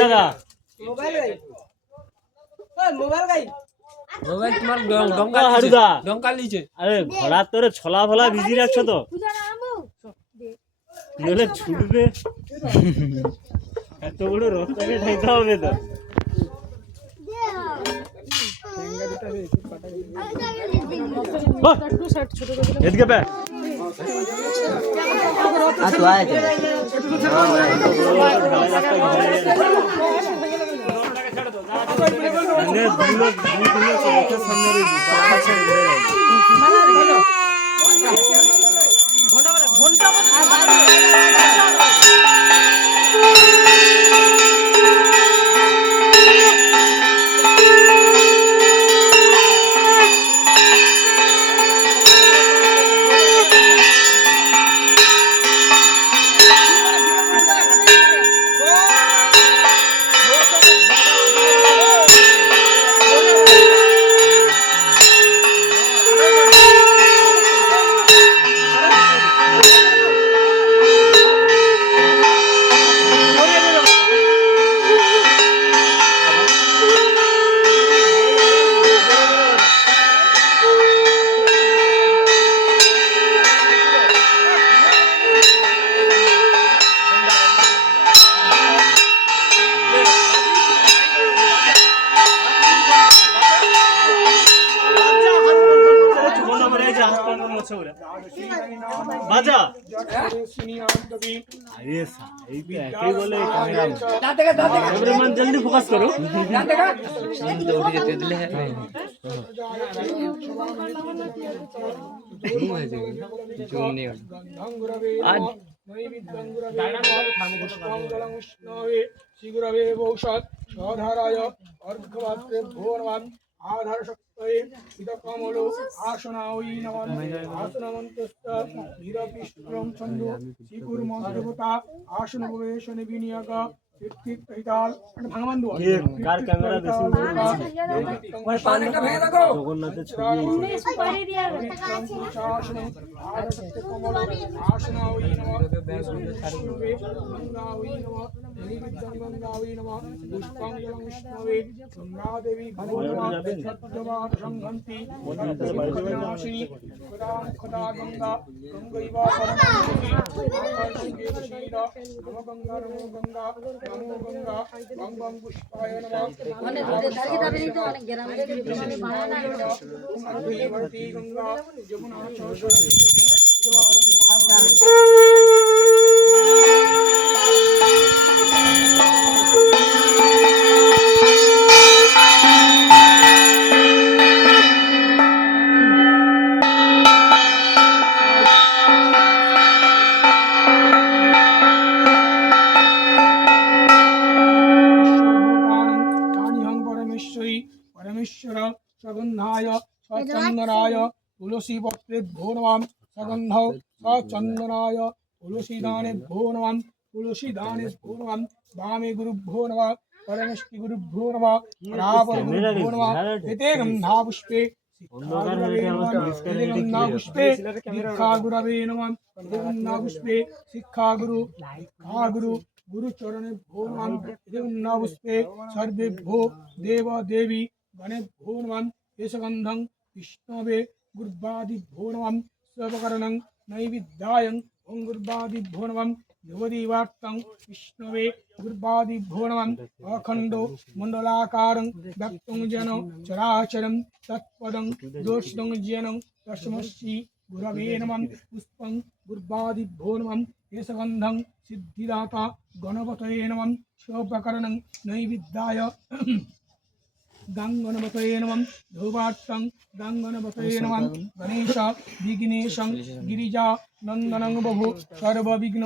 দাদা। তোরে ছলা ফলা ভিজি রাখছো তো। ছুটবে। এত বড় রোস্তাকে খাইতে হবে তো। এদিকে हाँ तो आए थे सामने পে বাজা। আরে এই তো একই বলে ক্যামেরা এবারে মান জলদি ফোকাস করো। আজ শ্রীগুরবে आधारशक्तये हितकमलो आसनायी नमः आसनमन्तस्थ धीरपिष्टं छन्दो श्रीकुर्मदेवता आसनोपवेशने विनियोग ये कार कैमरा रिसीव हाँ, और पानी का भेद रखो जगन्नाथ छवि हमने इसको पढ़े दिया शासन अच्छा, अच्छा, अच्छा, आसन हुई नमः गंगावी नमः गंगावी नमः पुष्पांगलम विष्णुवे गंगा देवी भगवती सत्यमा संघंती नाशिनी सदा मुखदा गंगा गंगैवा परमं गंगा नमो। गंगा যমুনা কানিহং सगन्धाय सचन्दनाय तुलसीपत्रेभ्यो नमः सगन्धौ सचन्दनाय तुलसीदानेभ्यो नमः तुलसीदानेभ्यो नमः वामे गुरुभ्यो नमः परमेष्टिगुरुभ्यो गुरु परापरगुरुभ्यो नमः एते गन्धापुष्पे पुष्पे शिक्षागुरवे पुष्पे शिक्षागुरु शिक्षागुरु गुरुचरणेभ्यो नमः पुष्पे देव देवी। गणेभ्यो नमः केशगन्धं विष्णवे गुर्बादिभ्यो नमः स्वपकरणं नैविद्यायं ॐ गुर्बादिभ्यो नमः युवदीवार्तं विष्णवे गुर्बादिभ्यो नमः अखण्डो मण्डलाकारं व्यक्तं जनो चराचरं तत्पदं दोषं जनं दशमश्री गुरवे नमः। पुष्पं गुर्बादिभ्यो नमः केशगन्धं सिद्धिदाता गणपतये नमः। शिवप्रकरणं नैविद्याय গঙ্গনবতয়ে নমঃ ধূপার্থং গঙ্গনবতয়ে নমঃ গণেশ বিঘ্নেশং গিরিজা নন্দনং বহু সর্ববিঘ্ন